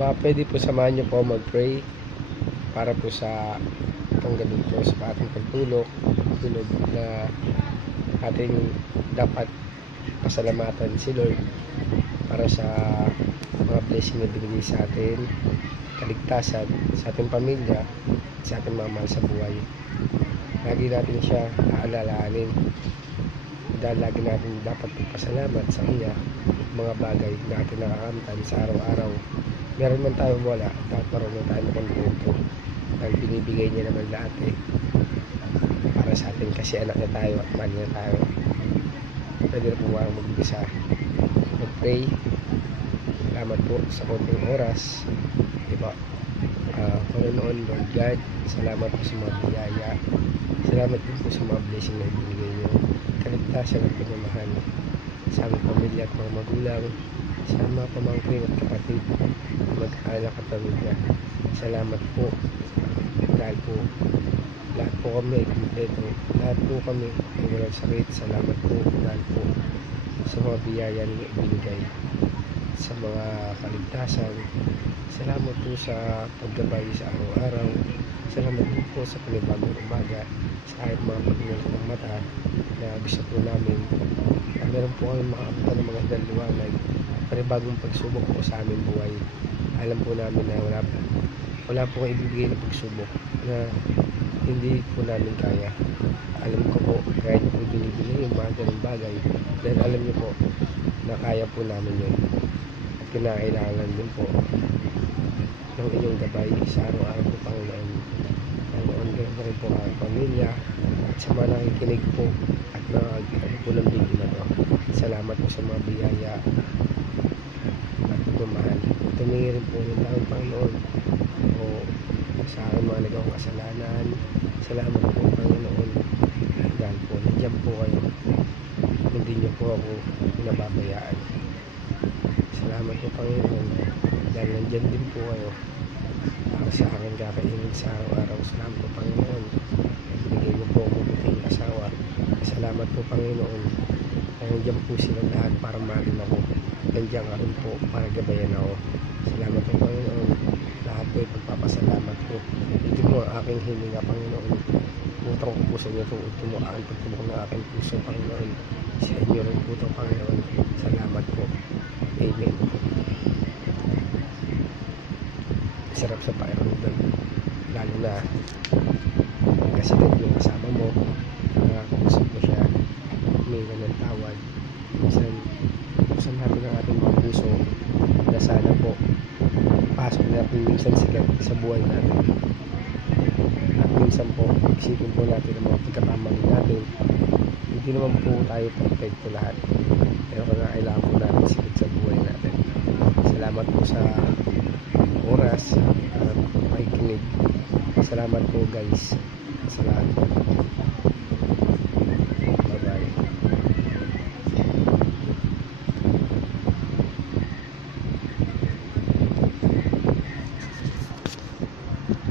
Ba pwede po samahan niyo po mag-pray para po sa panggaling po sa ating pagtulog tulog na ating dapat pasalamatan si Lord para sa mga blessing na binigay sa atin, kaligtasan sa ating pamilya, sa ating mga mahal sa buhay. Lagi natin siya aalalahanin dahil lagi natin dapat magpasalamat sa Kanya mga bagay na ating nakakamtan sa araw-araw. Meron man tayo wala, dapat marunong tayo makontento dahil binibigay niya naman lahat para sa atin kasi anak niya tayo at mahal niya tayo. Pwede na po mag-umpisa mag-pray. Salamat po sa konting oras, diba? Panginoon Lord God, salamat po sa mga biyaya, salamat po sa mga blessing na ibinigay niyo, kaligtasan at pagmamahal sa aming pamilya at mga magulang, sa mga pamangkin at kapatid, mag-anak at pamilya. Salamat po dahil po lahat po kami ay kumpleto, lahat po kami ay walang sakit. Salamat po dahil po sa mga biyaya na ibinigay, sa mga kaligtasan. Salamat po sa paggabay sa araw-araw. Salamat po sa panibagong umaga, sa kahit mga paghingal ng mata na gusto po namin na meron po kami makakapunta ng mga daliwanag, panibagong pagsubok po sa aming buhay. Alam po namin na wala po kang ibibigay na pagsubok na hindi po namin kaya. Alam ko po, kahit po binibigay yung mga ganung bagay, dahil alam niyo po na kaya po namin yun at kinakailangan din po ng inyong gabay sa araw-araw po, Panginoon. Panginoon, ganoon pa rin po ang pamilya at sa mga nakikinig po at mga po ng video na to. Salamat po sa mga biyaya at pagmamahal. Tumingi rin po ng taong Panginoon o sa aking mga nagawang kasalanan. Salamat po, Panginoon, dahil po nandiyan po kayo, hindi niyo po ako nababayaan. Salamat po, Panginoon, dahil nandiyan din po kayo para sa akin kakainin sa araw-araw. Salamat po, Panginoon, binigay niyo po mabuting asawa. Salamat po, Panginoon, dahil nandiyan po silang lahat para mahalin ako. Nandiyan ka rin po para gabayan ako. Salamat po, Panginoon, lahat po ay pagpapasalamat po. Ito mo ang aking hininga, Panginoon. Utang ko po sa inyo itong ito mo ang pagtubok ng aking puso, Panginoon. Sa inyo rin po ito, Panginoon. Salamat po. Amen. Sarap sa pakiramdam, lalo na kasi yung kasama mo, nakakausap mo siya, huminga ng tawad. Minsan natin ang ating mga puso na sana po pasok natin minsan sikat sa buhay natin. At minsan po isipin po natin ang mga pagkakamali natin. Hindi naman po tayo perfecto lahat, pero kailangan po natin sikat sa buhay natin. Salamat po sa oras at pakikinig. Salamat po guys sa lahat.